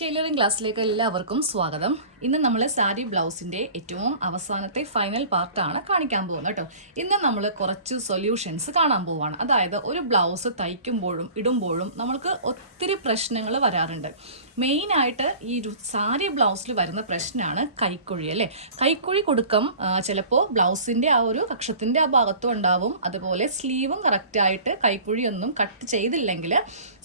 Tailoring ക്ലാസ്സിലേക്ക് എല്ലാവർക്കും സ്വാഗതം. ഇന്ന് നമ്മൾ സാരി ബ്ലൗസിന്റെ ഏറ്റവും അവസാനത്തെ ഫൈനൽ പാർട്ടാണ് കാണിക്കാൻ പോകുന്നത് കേട്ടോ. ഇന്ന് നമ്മൾ കുറച്ച് സൊല്യൂഷൻസ് കാണാൻ പോവുകയാണ് അതായത് ഒരു ബ്ലൗസ് തയ്ക്കുമ്പോഴും ഇടുമ്പോഴും നമ്മൾക്ക് ഒത്തിരി പ്രശ്നങ്ങൾ വരാറുണ്ട്. മെയിനായിട്ട് ഈ സാരി ബ്ലൗസിൽ വരുന്ന പ്രശ്നമാണ് കൈക്കുഴി അല്ലേ? കൈക്കുഴി കൊടുക്കം ചിലപ്പോൾ ബ്ലൗസിന്റെ ആ ഒരു കക്ഷത്തിന്റെ ആ ഭാഗത്തും ഉണ്ടാവും. അതുപോലെ സ്ലീവും കറക്റ്റായിട്ട് കൈക്കുഴിയൊന്നും കട്ട് ചെയ്തില്ലെങ്കിൽ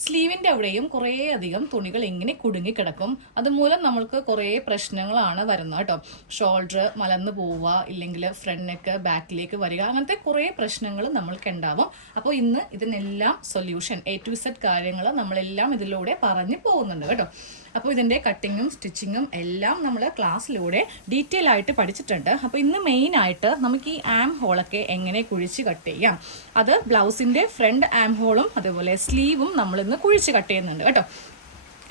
സ്ലീവിന്റെ അവിടെയും കുറേ അധികം തുണികൾ ഇങ്ങനെ കുടുങ്ങി കിടക്കും. അതുമൂലം നമ്മൾക്ക് കുറേ പ്രശ്നങ്ങളാണ് വരുന്നത് കേട്ടോ. ഷോൾഡർ മലന്ന് പോവുക ഇല്ലെങ്കിൽ ഫ്രണ്ട് നെക്ക് ബാക്കിലേക്ക് വരിക അങ്ങനത്തെ കുറേ പ്രശ്നങ്ങൾ നമ്മൾക്ക് ഉണ്ടാവും. അപ്പോൾ ഇന്ന് ഇതിനെല്ലാം സൊല്യൂഷൻ എ ടു സെറ്റ് കാര്യങ്ങൾ നമ്മളെല്ലാം ഇതിലൂടെ പറഞ്ഞു പോകുന്നുണ്ട് കേട്ടോ. അപ്പോൾ ഇതിന്റെ കട്ടിങ്ങും സ്റ്റിച്ചിങ്ങും എല്ലാം നമ്മൾ ക്ലാസ്സിലൂടെ ഡീറ്റെയിൽ ആയിട്ട് പഠിച്ചിട്ടുണ്ട്. അപ്പോൾ ഇന്ന് മെയിൻ ആയിട്ട് നമുക്ക് ഈ ആം ഹോളൊക്കെ എങ്ങനെ കുഴിച്ച് കട്ട് ചെയ്യാം? അത് ബ്ലൗസിന്റെ ഫ്രണ്ട് ആം ഹോളും അതുപോലെ സ്ലീവും നമ്മൾ നമ്മളിന്ന് കുഴിച്ച് കട്ട് ചെയ്യുന്നുണ്ട് കേട്ടോ.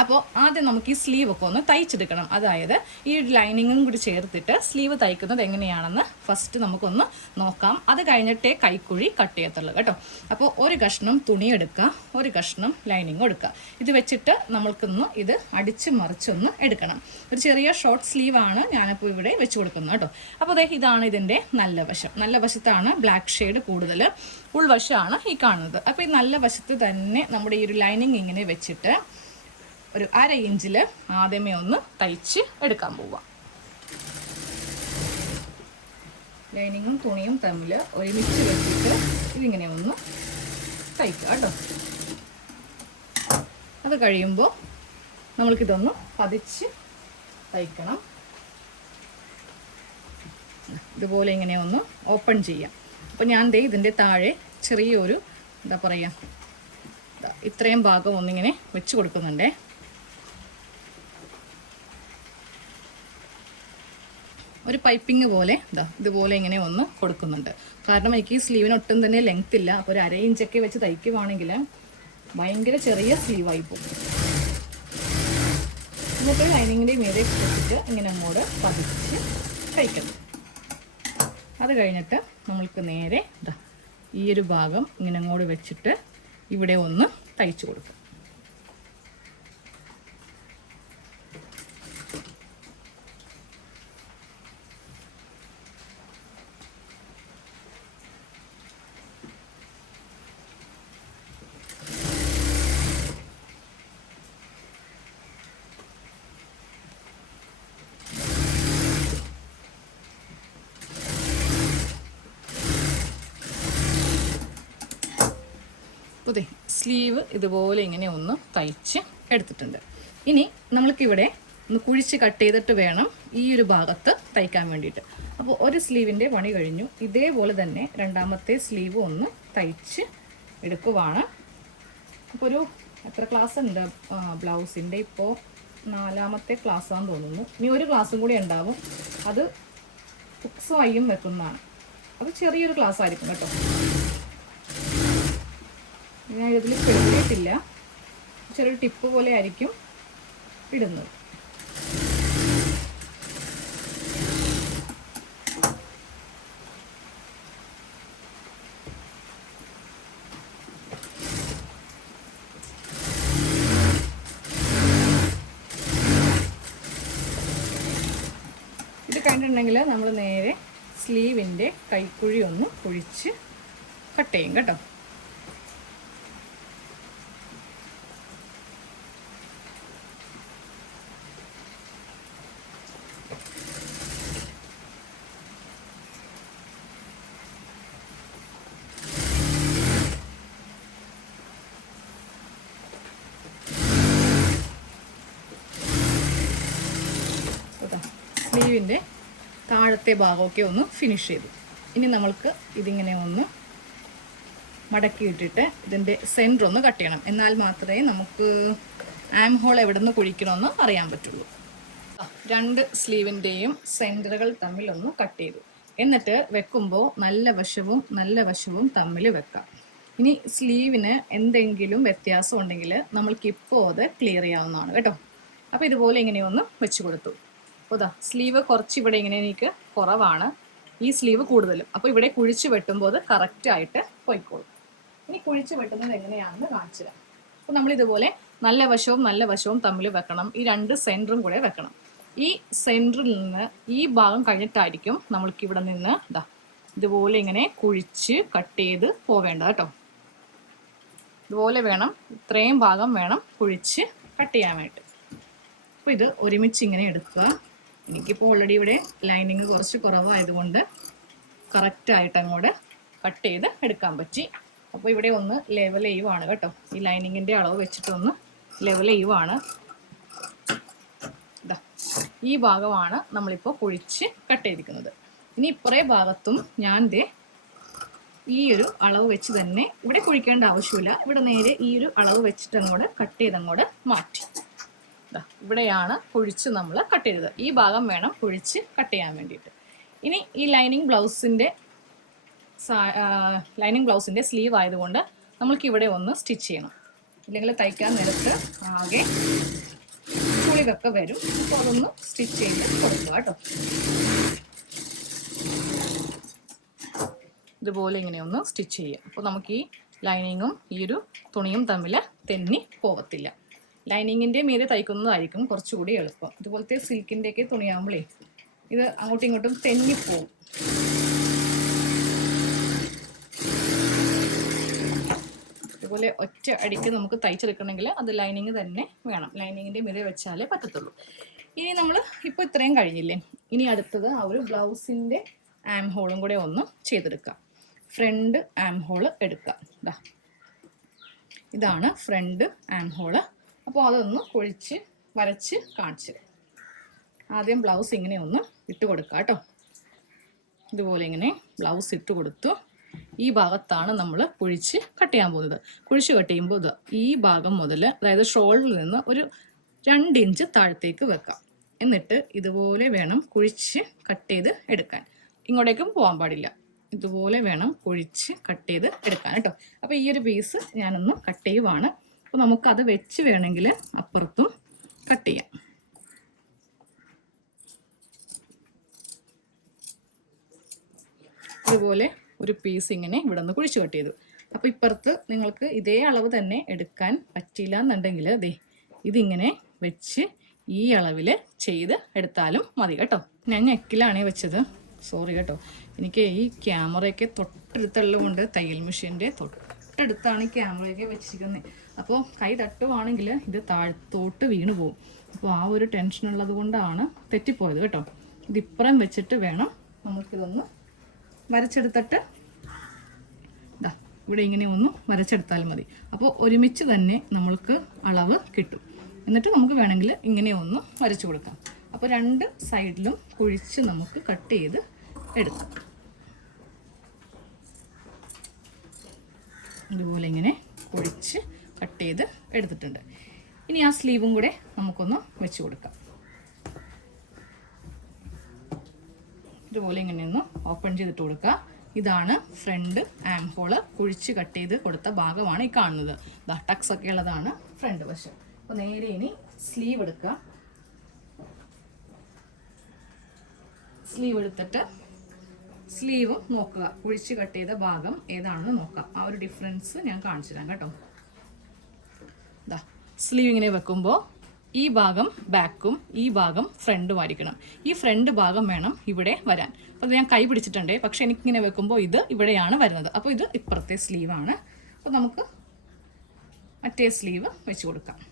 അപ്പോൾ ആദ്യം നമുക്ക് ഈ സ്ലീവ് ഒക്കെ ഒന്ന് തയ്ച്ചെടുക്കണം. അതായത് ഈ ലൈനിങ്ങും കൂടി ചേർത്തിട്ട് സ്ലീവ് തയ്ക്കുന്നത് എങ്ങനെയാണെന്ന് ഫസ്റ്റ് നമുക്കൊന്ന് നോക്കാം. അത് കഴിഞ്ഞിട്ടേ കൈക്കുഴി കട്ട് ചെയ്യത്തുള്ളൂ കേട്ടോ. അപ്പോൾ ഒരു കഷ്ണം തുണി എടുക്കുക ഒരു കഷ്ണം ലൈനിങ് എടുക്കുക. ഇത് വെച്ചിട്ട് നമ്മൾക്കൊന്ന് ഇത് അടിച്ച് മറിച്ചൊന്ന് എടുക്കണം. ഒരു ചെറിയ ഷോർട്ട് സ്ലീവാണ് ഞാനിപ്പോൾ ഇവിടെ വെച്ച് കൊടുക്കുന്നത് കേട്ടോ. അപ്പോൾ അതെ ഇതാണ് ഇതിന്റെ നല്ല വശം. നല്ല വശത്താണ് ബ്ലാക്ക് ഷെയ്ഡ് കൂടുതൽ ഉൾവശമാണ് ഈ കാണുന്നത്. അപ്പോൾ ഈ നല്ല വശത്ത് തന്നെ നമ്മുടെ ഈ ഒരു ലൈനിങ് ഇങ്ങനെ വെച്ചിട്ട് ഒരു അര ഇഞ്ചിൽ ആദ്യമേ ഒന്ന് തയ്ച്ച് എടുക്കാൻ പോവാം ലൈനിങ്ങും തുണിയും തമ്മിൽ ഒരുമിച്ച് വെച്ചിട്ട് ഇതിങ്ങനെ ഒന്ന് തയ്ക്കുക കേട്ടോ. അത് കഴിയുമ്പോൾ നമ്മൾക്കിതൊന്ന് പതിച്ച് തയ്ക്കണം. ഇതുപോലെ ഇങ്ങനെ ഒന്ന് ഓപ്പൺ ചെയ്യാം. അപ്പോൾ ഞാൻ ദേ ഇതിന്റെ താഴെ ചെറിയൊരു എന്താ പറയുക ഇത്രയും ഭാഗം ഒന്നിങ്ങനെ വെച്ച് കൊടുക്കുന്നുണ്ടേ. ഒരു പൈപ്പിംഗ് പോലെ ഇതാ ഇതുപോലെ ഇങ്ങനെ ഒന്ന് കൊടുക്കുന്നുണ്ട്. കാരണം എനിക്ക് സ്ലീവിന് ഒട്ടും തന്നെ ലെങ്ത് ഇല്ല. അപ്പോൾ ഒരു അര ഇഞ്ചൊക്കെ വെച്ച് തയ്ക്കുവാണെങ്കിൽ ഭയങ്കര ചെറിയ സ്ലീവായി പോകും. നമുക്ക് ലൈനിങ്ങിന്റെ മീതെ വെച്ചിട്ട് ഇങ്ങനെ അങ്ങോട്ട് പതിച്ച് തയ്ക്കുന്നു അത് കഴിഞ്ഞിട്ട് നമ്മൾക്ക് നേരെ ഈ ഒരു ഭാഗം ഇങ്ങനെ അങ്ങോട്ട് വെച്ചിട്ട് ഇവിടെ ഒന്ന് തയ്ച്ചു കൊടുക്കും അതെ സ്ലീവ് ഇതുപോലെ ഇങ്ങനെ ഒന്ന് തയ്ച്ച് എടുത്തിട്ടുണ്ട്. ഇനി നമ്മൾക്കിവിടെ ഒന്ന് കുഴിച്ച് കട്ട് ചെയ്തിട്ട് വേണം ഈ ഒരു ഭാഗത്ത് തയ്ക്കാൻ വേണ്ടിയിട്ട്. അപ്പോൾ ഒരു സ്ലീവിന്റെ പണി കഴിഞ്ഞു. ഇതേപോലെ തന്നെ രണ്ടാമത്തെ സ്ലീവ് ഒന്ന് തയ്ച്ച് എടുക്കുവാണ്. അപ്പോൾ ഒരു എത്ര ക്ലാസ് ഉണ്ട് ബ്ലൗസിന്റെ? ഇപ്പോൾ നാലാമത്തെ ക്ലാസ്സാന്ന് തോന്നുന്നു. ഇനി ഒരു ക്ലാസ്സും കൂടി ഉണ്ടാവും. അത് ബുക്സ് അയ്യും വെക്കുന്നതാണ്. അത് ചെറിയൊരു ക്ലാസ് ആയിരിക്കും കേട്ടോ. ഞാൻ ഇതിൽ പെടുത്തിയിട്ടില്ല ചെറിയ ടിപ്പ് പോലെ ആയിരിക്കും ഇടുന്നത്. കണ്ടിട്ടുണ്ടെങ്കിൽ നമ്മൾ നേരെ സ്ലീവിന്റെ കൈക്കുഴി ഒന്ന് കുഴിച്ച് കട്ട് ചെയ്യും കേട്ടോ. സ്ലീവിന്റെ താഴത്തെ ഭാഗമൊക്കെ ഒന്ന് ഫിനിഷ് ചെയ്തു. ഇനി നമ്മൾക്ക് ഇതിങ്ങനെ ഒന്ന് മടക്കിയിട്ടിട്ട് ഇതിന്റെ സെന്റർ ഒന്ന് കട്ട് ചെയ്യണം. എന്നാൽ മാത്രമേ നമുക്ക് ആം ഹോൾ എവിടെ നിന്ന് കുഴിക്കണമെന്ന് അറിയാൻ പറ്റുള്ളൂ. രണ്ട് സ്ലീവിന്റെയും സെന്ററുകൾ തമ്മിൽ ഒന്ന് കട്ട് ചെയ്തു. എന്നിട്ട് വെക്കുമ്പോൾ നല്ല വശവും നല്ല വശവും തമ്മിൽ വെക്കാം. ഇനി സ്ലീവിന് എന്തെങ്കിലും വ്യത്യാസം ഉണ്ടെങ്കിൽ നമ്മൾക്ക് ഇപ്പോൾ അത് ക്ലിയർ ചെയ്യാവുന്നതാണ് കേട്ടോ. അപ്പോൾ ഇതുപോലെ ഇങ്ങനെ ഒന്ന് വെച്ച് കൊടുത്തു. അപ്പോൾ സ്ലീവ് കുറച്ച് ഇവിടെ ഇങ്ങനെ എനിക്ക് കുറവാണ്. ഈ സ്ലീവ് കൂടുതലും. അപ്പോൾ ഇവിടെ കുഴിച്ച് വെട്ടുമ്പോൾ കറക്റ്റ് ആയിട്ട് പോയിക്കോളും. ഇനി കുഴിച്ച് വെട്ടുന്നത് എങ്ങനെയാണെന്ന് കാണിച്ചു തരാം. അപ്പോൾ നമ്മൾ ഇതുപോലെ നല്ല വശവും നല്ല വശവും തമ്മിൽ വെക്കണം. ഈ രണ്ട് സെന്ററും കൂടെ വെക്കണം. ഈ സെന്ററിൽ നിന്ന് ഈ ഭാഗം കഴിഞ്ഞിട്ടായിരിക്കും നമ്മൾക്ക് ഇവിടെ നിന്ന് ഇതാ ഇതുപോലെ ഇങ്ങനെ കുഴിച്ച് കട്ട് ചെയ്ത് പോവേണ്ടത് കേട്ടോ. ഇതുപോലെ വേണം ഇത്രയും ഭാഗം വേണം കുഴിച്ച് കട്ട് ചെയ്യാനായിട്ട്. അപ്പോൾ ഇത് ഒരുമിച്ച് ഇങ്ങനെ എടുക്കുക. എനിക്കിപ്പോൾ ഓൾറെഡി ഇവിടെ ലൈനിങ് കുറച്ച് കുറവായതുകൊണ്ട് കറക്റ്റായിട്ട് അങ്ങോട്ട് കട്ട് ചെയ്ത് എടുക്കാൻ പറ്റി. അപ്പോൾ ഇവിടെ ഒന്ന് ലെവൽ ചെയ്യുവാണ് കേട്ടോ. ഈ ലൈനിങ്ങിന്റെ അളവ് വെച്ചിട്ടൊന്ന് ലെവൽ ചെയ്യുവാണ് ഇതാ ഈ ഭാഗമാണ് നമ്മളിപ്പോൾ കുഴിച്ച് കട്ട് ചെയ്തിരിക്കുന്നത്. ഇനി ഇപ്പറേ ഭാഗത്തും ഞാൻ ദേ ഈ ഒരു അളവ് വെച്ച് തന്നെ ഇവിടെ കുഴിക്കേണ്ട ആവശ്യമില്ല. ഇവിടെ നേരെ ഈ ഒരു അളവ് വെച്ചിട്ട് അങ്ങോട്ട് കട്ട് ചെയ്ത് അങ്ങോട്ട് മാറ്റി. ഇവിടെയാണ് കുഴിച്ച് നമ്മൾ കട്ട് ചെയ്തത്. ഈ ഭാഗം വേണം കുഴിച്ച് കട്ട് ചെയ്യാൻ വേണ്ടിയിട്ട്. ഇനി ഈ ലൈനിങ് ബ്ലൗസിന്റെ ലൈനിങ് ബ്ലൗസിന്റെ സ്ലീവ് ആയതുകൊണ്ട് നമ്മൾക്ക് ഇവിടെ ഒന്ന് സ്റ്റിച്ച് ചെയ്യണം. ഇല്ലെങ്കിൽ തയ്ക്കാൻ നേരത്ത് ആകെ ചുളികൊക്കെ വരും. അപ്പോൾ അതൊന്ന് സ്റ്റിച്ച് ചെയ്ത് കൊടുക്കുക കേട്ടോ. ഇതുപോലെ ഇങ്ങനെ ഒന്ന് സ്റ്റിച്ച് ചെയ്യുക അപ്പോൾ നമുക്ക് ഈ ലൈനിങ്ങും ഈ ഒരു തുണിയും തമ്മിൽ തെന്നി പോകത്തില്ല ലൈനിങ്ങിന്റെ മീതെ തയ്ക്കുന്നതായിരിക്കും കുറച്ചുകൂടി എളുപ്പം. ഇതുപോലത്തെ സിൽക്കിന്റെയൊക്കെ തുണിയാകുമ്പോഴേ ഇത് അങ്ങോട്ടും ഇങ്ങോട്ടും തെന്നിപ്പോവും അതുപോലെ ഒറ്റ അടിക്ക് നമുക്ക് തയ്ച്ചെടുക്കണമെങ്കിൽ അത് ലൈനിങ് തന്നെ വേണം. ലൈനിങ്ങിന്റെ മീതെ വെച്ചാലേ പറ്റത്തുള്ളൂ. ഇനി നമ്മൾ ഇപ്പോൾ ഇത്രയും കഴിഞ്ഞില്ലേ? ഇനി അടുത്തത് ആ ഒരു ബ്ലൗസിന്റെ ആം ഹോളും കൂടെ ഒന്ന് ചെയ്തെടുക്കാം. ഫ്രണ്ട് ആം ഹോൾ എടുക്കാം. ഇതാ ഇതാണ് ഫ്രണ്ട് ആം ഹോൾ അപ്പോൾ അതൊന്ന് ഒഴിച്ച് വരച്ച് കാണിച്ചു. ആദ്യം ബ്ലൗസ് ഇങ്ങനെ ഒന്ന് ഇട്ട് കൊടുക്കാം കേട്ടോ ഇതുപോലെ ഇങ്ങനെ ബ്ലൗസ് ഇട്ട് കൊടുത്തു. ഈ ഭാഗത്താണ് നമ്മൾ കുഴിച്ച് കട്ട് ചെയ്യാൻ പോകുന്നത്. കുഴിച്ച് കട്ട് ചെയ്യുമ്പോൾ ഇത് ഈ ഭാഗം മുതൽ അതായത് ഷോൾഡറിൽ നിന്ന് ഒരു രണ്ട് ഇഞ്ച് താഴത്തേക്ക് വെക്കാം. എന്നിട്ട് ഇതുപോലെ വേണം കുഴിച്ച് കട്ട് ചെയ്ത് എടുക്കാൻ. ഇങ്ങോട്ടേക്കും പോകാൻ പാടില്ല. ഇതുപോലെ വേണം കുഴിച്ച് കട്ട് ചെയ്ത് എടുക്കാൻ കേട്ടോ അപ്പോൾ ഈ ഒരു പീസ് ഞാനൊന്ന് കട്ട് ചെയ്യുവാണ്. അപ്പോൾ നമുക്കത് വെച്ച് വേണമെങ്കിൽ അപ്പുറത്തും കട്ട് ചെയ്യാം. ഇതുപോലെ ഒരു പീസ് ഇങ്ങനെ ഇവിടെ നിന്ന് കുഴിച്ചു കട്ട് ചെയ്തു. അപ്പോൾ ഇപ്പുറത്ത് നിങ്ങൾക്ക് ഇതേ അളവ് തന്നെ എടുക്കാൻ പറ്റില്ല എന്നുണ്ടെങ്കിൽ അതെ ഇതിങ്ങനെ വെച്ച് ഈ അളവിൽ ചെയ്ത് എടുത്താലും മതി കേട്ടോ. ഞാൻ നെക്കിലാണേ വെച്ചത്. സോറി കേട്ടോ. എനിക്ക് ഈ ക്യാമറയൊക്കെ തൊട്ടടുത്തുള്ളത് കൊണ്ട് തയ്യൽ മെഷീന്റെ തൊട്ടടുത്താണ് ഈ ക്യാമറയൊക്കെ വെച്ചിരിക്കുന്നത്. അപ്പോൾ കൈ തട്ടുവാണെങ്കിൽ ഇത് താഴത്തോട്ട് വീണ് പോകും അപ്പോൾ ആ ഒരു ടെൻഷൻ ഉള്ളത് കൊണ്ടാണ് തെറ്റിപ്പോയത് കേട്ടോ. ഇതിപ്പുറം വെച്ചിട്ട് വേണം നമുക്കിതൊന്ന് വരച്ചെടുത്തിട്ട് ദാ ഇവിടെ ഇങ്ങനെ ഒന്ന് വരച്ചെടുത്താൽ മതി. അപ്പോൾ ഒരുമിച്ച് തന്നെ നമ്മൾക്ക് അളവ് കിട്ടും. എന്നിട്ട് നമുക്ക് വേണമെങ്കിൽ ഇങ്ങനെ ഒന്ന് വരച്ചു കൊടുക്കാം. അപ്പോൾ രണ്ട് സൈഡിലും കുഴിച്ച് നമുക്ക് കട്ട് ചെയ്ത് എടുക്കാം. ഇതുപോലെ ഇങ്ങനെ പൊടിച്ച് കട്ട് ചെയ്ത് എടുത്തിട്ടുണ്ട്. ഇനി ആ സ്ലീവും കൂടെ നമുക്കൊന്ന് വെച്ച് കൊടുക്കാം. ഇതുപോലെ ഇങ്ങനെ ഒന്ന് ഓപ്പൺ ചെയ്തിട്ട് കൊടുക്കുക. ഇതാണ് ഫ്രണ്ട് ആം ഹോൾ കുഴിച്ച് കട്ട് ചെയ്ത് കൊടുത്ത ഭാഗമാണ് ഈ കാണുന്നത്. ടക്സ് ഒക്കെ ഉള്ളതാണ് ഫ്രണ്ട് വശം. അപ്പോൾ നേരെ ഇനി സ്ലീവ് എടുക്കുക. സ്ലീവ് എടുത്തിട്ട് സ്ലീവ് നോക്കുക. കുഴിച്ച് കട്ട് ചെയ്ത ഭാഗം ഏതാണെന്ന് നോക്കാം. ആ ഒരു ഡിഫറൻസ് ഞാൻ കാണിച്ചു തരാം കേട്ടോ. ദാ സ്ലീവ് ഇങ്ങനെ വെക്കുമ്പോൾ ഈ ഭാഗം ബാക്കും ഈ ഭാഗം ഫ്രണ്ടും ആയിരിക്കണം. ഈ ഫ്രണ്ട് ഭാഗം വേണം ഇവിടെ വരാൻ. അപ്പോൾ ഞാൻ കൈ പിടിച്ചിട്ടുണ്ടേ. പക്ഷെ എനിക്കിങ്ങനെ വെക്കുമ്പോൾ ഇത് ഇവിടെയാണ് വരുന്നത്. അപ്പോൾ ഇത് ഇപ്പുറത്തെ സ്ലീവാണ് അപ്പോൾ നമുക്ക് മറ്റേ സ്ലീവ് വെച്ച് കൊടുക്കാം.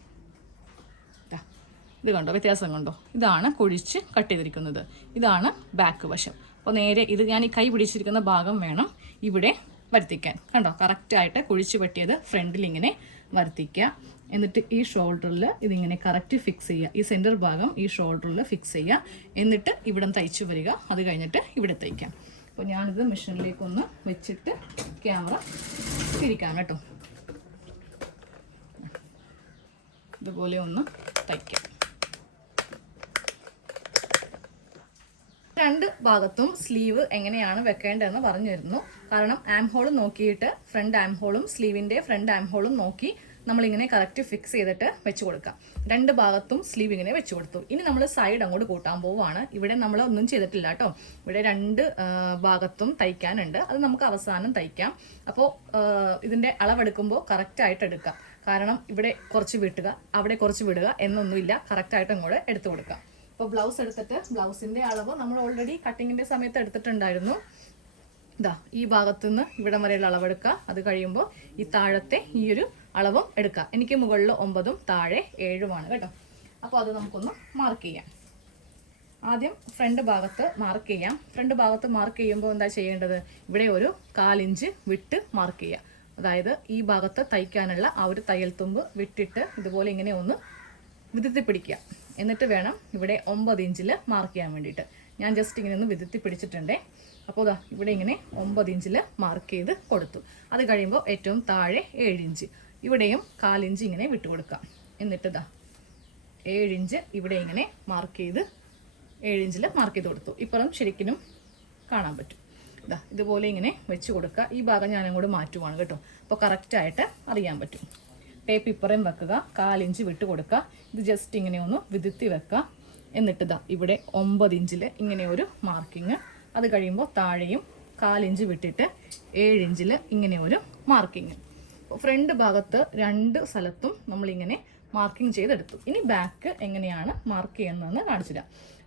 ഇത് കണ്ടോ? വ്യത്യാസം കണ്ടോ? ഇതാണ് കുഴിച്ച് കട്ട് ചെയ്തിരിക്കുന്നത്. ഇതാണ് ബാക്ക് വശം. അപ്പോൾ നേരെ ഇത് ഞാൻ ഈ കൈ പിടിച്ചിരിക്കുന്ന ഭാഗം വേണം ഇവിടെ വരുത്തിക്കാൻ. കണ്ടോ? കറക്റ്റായിട്ട് കുഴിച്ച് പറ്റിയത് ഫ്രണ്ടിൽ ഇങ്ങനെ വർത്തിക്കുക എന്നിട്ട് ഈ ഷോൾഡറിൽ ഇതിങ്ങനെ കറക്റ്റ് ഫിക്സ് ചെയ്യുക. ഈ സെന്റർ ഭാഗം ഈ ഷോൾഡറിൽ ഫിക്സ് ചെയ്യുക. എന്നിട്ട് ഇവിടെ തയ്ച്ചു വരിക. അത് കഴിഞ്ഞിട്ട് ഇവിടെ തയ്ക്കാം. അപ്പോൾ ഞാനിത് മെഷീനിലേക്കൊന്ന് വെച്ചിട്ട് ക്യാമറ തിരിക്കാം കേട്ടോ. ഇതുപോലെ ഒന്ന് തയ്ക്കാം. രണ്ട് ഭാഗത്തും സ്ലീവ് എങ്ങനെയാണ് വെക്കേണ്ടതെന്ന് പറഞ്ഞു തരുന്നു കാരണം ആം ഹോൾ നോക്കിയിട്ട് ഫ്രണ്ട് ആം ഹോളും സ്ലീവിന്റെ ഫ്രണ്ട് ആം ഹോളും നോക്കി നമ്മളിങ്ങനെ കറക്റ്റ് ഫിക്സ് ചെയ്തിട്ട് വെച്ച് കൊടുക്കാം. രണ്ട് ഭാഗത്തും സ്ലീവ് ഇങ്ങനെ വെച്ച് കൊടുത്തു. ഇനി നമ്മൾ സൈഡ് അങ്ങോട്ട് കൂട്ടാൻ പോവുകയാണ്. ഇവിടെ നമ്മൾ ഒന്നും ചെയ്തിട്ടില്ല കേട്ടോ ഇവിടെ രണ്ട് ഭാഗത്തും തയ്ക്കാനുണ്ട്. അത് നമുക്ക് അവസാനം തയ്ക്കാം. അപ്പോൾ ഇതിന്റെ അളവെടുക്കുമ്പോൾ കറക്റ്റായിട്ട് എടുക്കാം. കാരണം ഇവിടെ കുറച്ച് വിട്ടുക അവിടെ കുറച്ച് വിടുക എന്നൊന്നുമില്ല. കറക്റ്റായിട്ട് അങ്ങോട്ട് എടുത്തു കൊടുക്കാം. ഇപ്പോൾ ബ്ലൗസ് എടുത്തിട്ട് ബ്ലൗസിന്റെ അളവ് നമ്മൾ ഓൾറെഡി കട്ടിങ്ങിന്റെ സമയത്ത് എടുത്തിട്ടുണ്ടായിരുന്നു. ഇതാ ഈ ഭാഗത്തു നിന്ന് ഇവിടം വരെയുള്ള അളവെടുക്കുക അത് കഴിയുമ്പോൾ ഈ താഴത്തെ ഈ ഒരു അളവും എടുക്കുക. എനിക്ക് മുകളിൽ ഒമ്പതും താഴെ ഏഴുമാണ് കേട്ടോ. അപ്പോൾ അത് നമുക്കൊന്ന് മാർക്ക് ചെയ്യാം. ആദ്യം ഫ്രണ്ട് ഭാഗത്ത് മാർക്ക് ചെയ്യാം. ഫ്രണ്ട് ഭാഗത്ത് മാർക്ക് ചെയ്യുമ്പോൾ എന്താ ചെയ്യേണ്ടത്? ഇവിടെ ഒരു കാലിഞ്ച് വിട്ട് മാർക്ക് ചെയ്യുക. അതായത് ഈ ഭാഗത്ത് തയ്ക്കാനുള്ള ആ ഒരു തയ്യൽ തുമ്പ് വിട്ടിട്ട് ഇതുപോലെ ഇങ്ങനെ ഒന്ന് വിതുത്തി പിടിക്കുക. എന്നിട്ട് വേണം ഇവിടെ ഒമ്പത് ഇഞ്ചിൽ മാർക്ക് ചെയ്യാൻ വേണ്ടിയിട്ട്. ഞാൻ ജസ്റ്റ് ഇങ്ങനെ ഒന്ന് വിതത്തി പിടിച്ചിട്ടുണ്ടേ. അപ്പോൾ ഇതാ ഇവിടെ ഇങ്ങനെ ഒമ്പത് ഇഞ്ചിൽ മാർക്ക് ചെയ്ത് കൊടുത്തു. അത് കഴിയുമ്പോൾ ഏറ്റവും താഴെ ഏഴ് ഇഞ്ച്. ഇവിടെയും കാലിഞ്ച് ഇങ്ങനെ വിട്ടു കൊടുക്കാം. എന്നിട്ട് ഇതാ ഇഞ്ച് ഇവിടെ ഇങ്ങനെ മാർക്ക് ചെയ്ത് ഏഴിഞ്ചിൽ മാർക്ക് ചെയ്ത് കൊടുത്തു. ഇപ്പുറം ശരിക്കും കാണാൻ പറ്റും. ഇതാ ഇതുപോലെ ഇങ്ങനെ വെച്ച് കൊടുക്കുക. ഈ ഭാഗം ഞാനും കൂടെ മാറ്റുവാണ് കേട്ടോ. അപ്പോൾ കറക്റ്റായിട്ട് അറിയാൻ പറ്റും. ടേപ്പ് ഇപ്പുറം വെക്കുക കാലിഞ്ച് വിട്ട് കൊടുക്കുക. ഇത് ജസ്റ്റ് ഇങ്ങനെ ഒന്ന് വിതുത്തി വെക്കുക. എന്നിട്ട് ഇതാ ഇവിടെ ഒമ്പത് ഇഞ്ചിൽ ഇങ്ങനെ ഒരു മാർക്കിങ് അത് കഴിയുമ്പോൾ താഴെയും കാലിഞ്ച് വിട്ടിട്ട് ഏഴിഞ്ചിൽ ഇങ്ങനെ ഒരു മാർക്കിങ് ഫ്രണ്ട് ഭാഗത്ത് രണ്ട് സ്ഥലത്തും നമ്മളിങ്ങനെ മാർക്കിംഗ് ചെയ്തെടുത്തു. ഇനി ബാക്ക് എങ്ങനെയാണ് മാർക്ക് ചെയ്യുന്നതെന്ന് കാണിച്ചു തരാം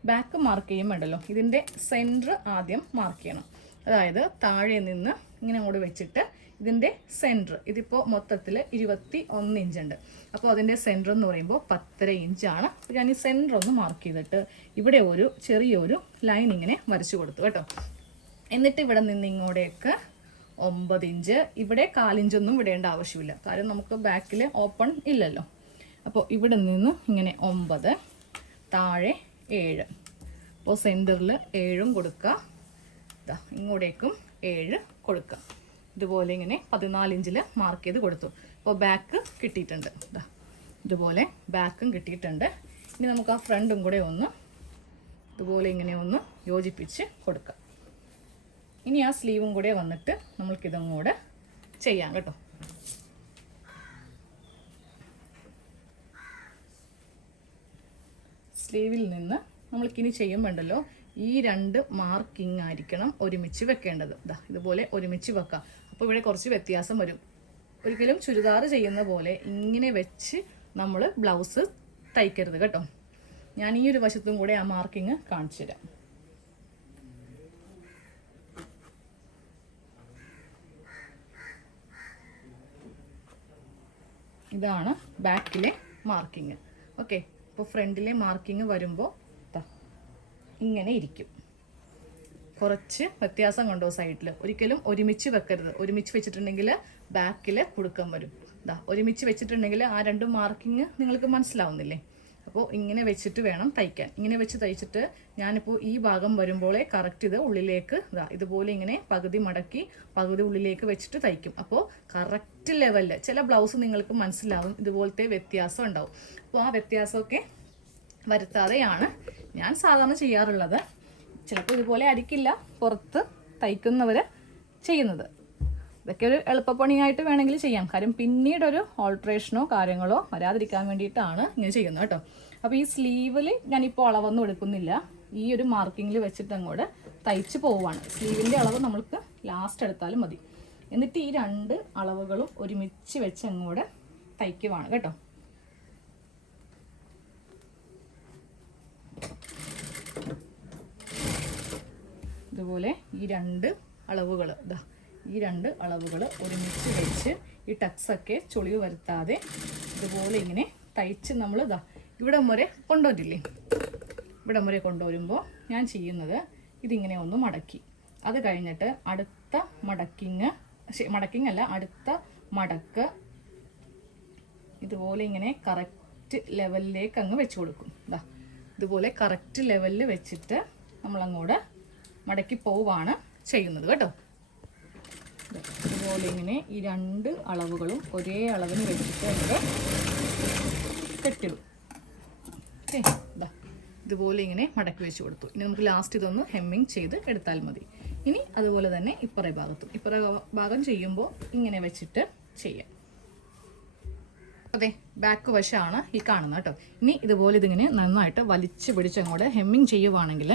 ബാക്ക് മാർക്ക് ചെയ്യുമ്പോണ്ടല്ലോ ഇതിന്റെ സെന്റർ ആദ്യം മാർക്ക് ചെയ്യണം. അതായത് താഴെ നിന്ന് ഇങ്ങനെ അങ്ങോട്ട് വെച്ചിട്ട് ഇതിന്റെ സെന്റർ ഇതിപ്പോൾ മൊത്തത്തിൽ ഇരുപത്തി ഒന്ന് ഇഞ്ചുണ്ട് അപ്പോൾ അതിന്റെ സെന്റർ എന്ന് പറയുമ്പോൾ പത്തര ഇഞ്ചാണ് ഞാൻ ഈ സെന്റർ ഒന്ന് മാർക്ക് ചെയ്തിട്ട് ഇവിടെ ഒരു ചെറിയൊരു ലൈൻ ഇങ്ങനെ വരച്ചു കൊടുത്തു കേട്ടോ. എന്നിട്ട് ഇവിടെ നിന്ന് ഇങ്ങോട്ടേക്ക് ഒമ്പത് ഇഞ്ച് ഇവിടെ കാലിഞ്ചൊന്നും വിടേണ്ട ആവശ്യമില്ല. കാരണം നമുക്ക് ബാക്കിൽ ഓപ്പൺ ഇല്ലല്ലോ. അപ്പോൾ ഇവിടെ നിന്ന് ഇങ്ങനെ ഒമ്പത് താഴെ ഏഴ്. അപ്പോൾ സെന്ററിൽ ഏഴും കൊടുക്കുക ഇങ്ങോട്ടേക്കും ഏഴ് കൊടുക്കുക ഇതുപോലെ ഇങ്ങനെ പതിനാല് ഇഞ്ചിൽ മാർക്ക് ചെയ്ത് കൊടുത്തു. അപ്പോൾ ബാക്ക് കിട്ടിയിട്ടുണ്ട്. ഇതാ ഇതുപോലെ ബാക്കും കിട്ടിയിട്ടുണ്ട്. ഇനി നമുക്ക് ആ ഫ്രണ്ടും കൂടെ ഒന്ന് ഇതുപോലെ ഇങ്ങനെ ഒന്ന് യോജിപ്പിച്ച് കൊടുക്കാം. ഇനി ആ സ്ലീവും കൂടെ വന്നിട്ട് നമ്മൾക്കിതും കൂടെ ചെയ്യാം കേട്ടോ. സ്ലീവിൽ നിന്ന് നമ്മൾക്കിനി ചെയ്യുമ്പോണ്ടല്ലോ ഈ രണ്ട് മാർക്കിംഗ് ആയിരിക്കണം ഒരുമിച്ച് വെക്കേണ്ടത്. ഇതാ ഇതുപോലെ ഒരുമിച്ച് വെക്കാം. അപ്പോൾ ഇവിടെ കുറച്ച് വ്യത്യാസം വരും. ഒരിക്കലും ചുരിദാർ ചെയ്യുന്ന പോലെ ഇങ്ങനെ വെച്ച് നമ്മൾ ബ്ലൗസ് തയ്ക്കരുത് കേട്ടോ. ഞാൻ ഈ ഒരു വശത്തും കൂടെ ആ മാർക്കിങ് കാണിച്ചു തരാം. ഇതാണ് ബാക്കിലെ മാർക്കിങ് ഓക്കെ അപ്പോൾ ഫ്രണ്ടിലെ മാർക്കിങ് വരുമ്പോൾ ഇങ്ങനെ ഇരിക്കും. കുറച്ച് വ്യത്യാസം കൊണ്ടോ സൈഡിൽ ഒരിക്കലും ഒരുമിച്ച് വെക്കരുത്. ഒരുമിച്ച് വെച്ചിട്ടുണ്ടെങ്കിൽ ബാക്കിൽ കുടുക്കം വരും. ഇതാ ഒരുമിച്ച് വെച്ചിട്ടുണ്ടെങ്കിൽ ആ രണ്ട് മാർക്കിങ് നിങ്ങൾക്ക് മനസ്സിലാവുന്നില്ലേ? അപ്പോൾ ഇങ്ങനെ വെച്ചിട്ട് വേണം തയ്ക്കാൻ. ഇങ്ങനെ വെച്ച് തയ്ച്ചിട്ട് ഞാനിപ്പോൾ ഈ ഭാഗം വരുമ്പോഴേ കറക്റ്റ് ഇത് ഉള്ളിലേക്ക് ഇതാ ഇതുപോലെ ഇങ്ങനെ പകുതി മടക്കി പകുതി ഉള്ളിലേക്ക് വെച്ചിട്ട് തയ്ക്കും. അപ്പോൾ കറക്റ്റ് ലെവലിൽ ചില ബ്ലൗസ് നിങ്ങൾക്ക് മനസ്സിലാവും ഇതുപോലത്തെ വ്യത്യാസം ഉണ്ടാവും. അപ്പോൾ ആ വ്യത്യാസമൊക്കെ വരുത്താതെയാണ് ഞാൻ സാധാരണ ചെയ്യാറുള്ളത്. ചിലപ്പോൾ ഇതുപോലെ ആയിരിക്കില്ല പുറത്ത് തയ്ക്കുന്നവർ ചെയ്യുന്നത്. ഇതൊക്കെ ഒരു എളുപ്പപ്പണിയായിട്ട് വേണമെങ്കിൽ ചെയ്യാം. കാര്യം പിന്നീടൊരു ഓൾട്രേഷനോ കാര്യങ്ങളോ വരാതിരിക്കാൻ വേണ്ടിയിട്ടാണ് ഇങ്ങനെ ചെയ്യുന്നത് കേട്ടോ. അപ്പോൾ ഈ സ്ലീവിൽ ഞാനിപ്പോൾ അളവൊന്നും എടുക്കുന്നില്ല. ഈ ഒരു മാർക്കിങ്ങിൽ വെച്ചിട്ട് അങ്ങോട്ട് തയ്ച്ച് പോവുകയാണ്. സ്ലീവിന്റെ അളവ് നമ്മൾക്ക് ലാസ്റ്റ് എടുത്താലും മതി. എന്നിട്ട് ഈ രണ്ട് അളവുകളും ഒരുമിച്ച് വെച്ച് അങ്ങോട്ട് തയ്ക്കുവാണ് കേട്ടോ. ഇതുപോലെ ഈ രണ്ട് അളവുകൾ ഇതാ ഈ രണ്ട് അളവുകൾ ഒരുമിച്ച് വെച്ച് ഈ ടക്സൊക്കെ ചൊളിവ് വരുത്താതെ ഇതുപോലെ ഇങ്ങനെ തയ്ച്ച് നമ്മൾ ഇതാ ഇവിടം വരെ കൊണ്ടുവരില്ലേ? ഇവിടം വരെ കൊണ്ടുവരുമ്പോൾ ഞാൻ ചെയ്യുന്നത് ഇതിങ്ങനെ ഒന്ന് മടക്കി. അത് കഴിഞ്ഞിട്ട് അടുത്ത മടക്കിങ് മടക്കിങ് അല്ല അടുത്ത മടക്ക് ഇതുപോലെ ഇങ്ങനെ കറക്റ്റ് ലെവലിലേക്ക് അങ്ങ് വെച്ച് കൊടുക്കും. ഇതാ ഇതുപോലെ കറക്റ്റ് ലെവലിൽ വെച്ചിട്ട് നമ്മളങ്ങോട്ട് മടക്കി പോവാണ് ചെയ്യുന്നത് കേട്ടോ. അതുപോലെ ഇങ്ങനെ ഈ രണ്ട് അളവുകളും ഒരേ അളവിന് വെച്ചിട്ട് നമുക്ക് കെട്ടിടും. ഇതാ ഇതുപോലെ ഇങ്ങനെ മടക്കി വെച്ച് കൊടുത്തു. ഇനി നമുക്ക് ലാസ്റ്റ് ഇതൊന്ന് ഹെമ്മിങ് ചെയ്ത് എടുത്താൽ മതി. ഇനി അതുപോലെ തന്നെ ഇപ്പറേ ഭാഗത്തും. ഇപ്പറേ ഭാഗം ചെയ്യുമ്പോൾ ഇങ്ങനെ വെച്ചിട്ട് ചെയ്യാം. അതെ ബാക്ക് വശമാണ് ഈ കാണുന്നത് കേട്ടോ. ഇനി ഇതുപോലെ ഇതിങ്ങനെ നന്നായിട്ട് വലിച്ചു പിടിച്ചങ്ങോട്ട് ഹെമ്മിങ് ചെയ്യുവാണെങ്കിൽ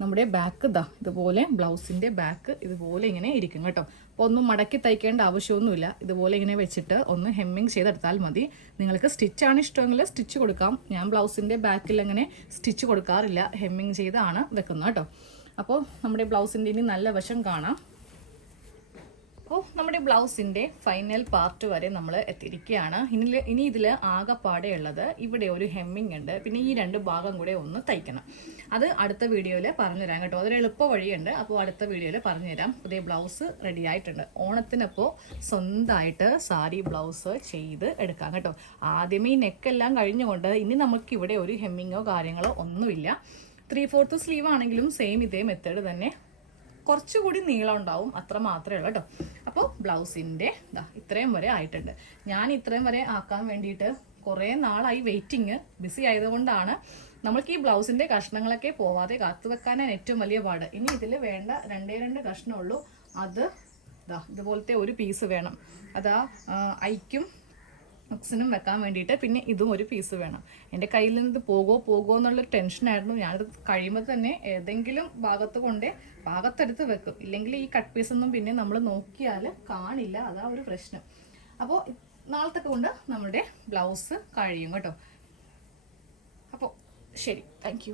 നമ്മുടെ ബാക്ക് ഇതാ ഇതുപോലെ ബ്ലൗസിന്റെ ബാക്ക് ഇതുപോലെ ഇങ്ങനെ ഇരിക്കും കേട്ടോ. അപ്പോൾ ഒന്നും മടക്കി തയ്ക്കേണ്ട ആവശ്യമൊന്നുമില്ല. ഇതുപോലെ ഇങ്ങനെ വെച്ചിട്ട് ഒന്ന് ഹെമ്മിങ് ചെയ്തെടുത്താൽ മതി. നിങ്ങൾക്ക് സ്റ്റിച്ചാണ് ഇഷ്ടമെങ്കിൽ സ്റ്റിച്ച് കൊടുക്കാം. ഞാൻ ബ്ലൗസിന്റെ ബാക്കിൽ അങ്ങനെ സ്റ്റിച്ച് കൊടുക്കാറില്ല. ഹെമ്മിങ് ചെയ്താണ് വെക്കുന്നത് കേട്ടോ. അപ്പോൾ നമ്മുടെ ബ്ലൗസിന്റെ ഇനി നല്ല വശം കാണാം. അപ്പോൾ നമ്മുടെ ബ്ലൗസിന്റെ ഫൈനൽ പാർട്ട് വരെ നമ്മൾ എത്തിയിരിക്കുകയാണ്. ഇനി ഇനി ഇതിൽ ആകെപ്പാടെ ഉള്ളത് ഇവിടെ ഒരു ഹെമ്മിങ് ഉണ്ട്. പിന്നെ ഈ രണ്ട് ഭാഗം കൂടെ ഒന്ന് തയ്ക്കണം. അത് അടുത്ത വീഡിയോയിൽ പറഞ്ഞുതരാം കേട്ടോ. അതൊരു എളുപ്പ വഴിയുണ്ട്. അപ്പോൾ അടുത്ത വീഡിയോയിൽ പറഞ്ഞുതരാം. പുതിയ ബ്ലൗസ് റെഡി ആയിട്ടുണ്ട്. ഓണത്തിനപ്പോൾ സ്വന്തമായിട്ട് സാരി ബ്ലൗസ് ചെയ്ത് എടുക്കാം കേട്ടോ. ആദ്യമേ ഈ നെക്കെല്ലാം കഴിഞ്ഞുകൊണ്ട് ഇനി നമുക്ക് ഇവിടെ ഒരു ഹെമ്മിങ്ങോ കാര്യങ്ങളോ ഒന്നുമില്ല. ത്രീ ഫോർത്ത് സ്ലീവ് ആണെങ്കിലും സെയിം ഇതേ മെത്തേഡ് തന്നെ കുറച്ചുകൂടി നീളം ഉണ്ടാവും അത്ര മാത്രമേ ഉള്ളൂ കേട്ടോ. അപ്പോൾ ബ്ലൗസിന്റെ ഇതാ ഇത്രയും വരെ ആയിട്ടുണ്ട്. ഞാൻ ഇത്രയും വരെ ആക്കാൻ വേണ്ടിയിട്ട് കുറേ നാളായി വെയിറ്റിങ് ബിസി ആയതുകൊണ്ടാണ് നമ്മൾക്ക് ഈ ബ്ലൗസിന്റെ കഷ്ണങ്ങളൊക്കെ പോവാതെ കാത്തു വെക്കാനാണ് ഏറ്റവും വലിയ പാട്. ഇനി ഇതിൽ വേണ്ട രണ്ടേ രണ്ട് കഷ്ണമുള്ളൂ. അത് ഇതാ ഇതുപോലത്തെ ഒരു പീസ് വേണം. അതാ ഐക്കും മിക്സിനും വെക്കാൻ വേണ്ടിയിട്ട് പിന്നെ ഇതും ഒരു പീസ് വേണം. എന്റെ കയ്യിൽ നിന്ന് ഇത് പോകോ പോകോ എന്നുള്ളൊരു ടെൻഷനായിരുന്നു ഞാനത് കഴിയുമ്പോൾ തന്നെ ഏതെങ്കിലും ഭാഗത്ത് കൊണ്ടേ ഭാഗത്തെടുത്ത് വെക്കും. ഇല്ലെങ്കിൽ ഈ കട്ട് പീസ് ഒന്നും പിന്നെ നമ്മൾ നോക്കിയാൽ കാണില്ല. അതാ ഒരു പ്രശ്നം. അപ്പോൾ നാളത്തെ കൊണ്ട് നമ്മുടെ ബ്ലൗസ് കഴിയും കേട്ടോ. അപ്പോൾ ശരി. താങ്ക്